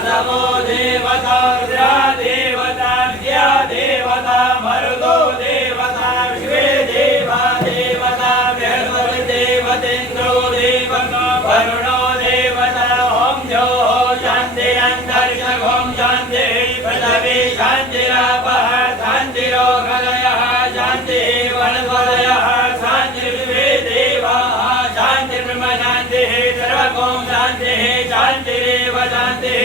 असमो देवता रुद्रा देवता विद्या देवता मरुतो देवता विश्वे देवा देवता बृहस्पति देवतेन्द्रो देवता वरुणो देवता ओम जो शांति अंतरिक्ष ओम शांति पृथ्वी शांतिरापः शांतिरोगलयः शांति वनस्पतयः शांति विश्वे देवाः शांति ब्रह्म शांति सर्वकोम शांति शांतिरेव शांति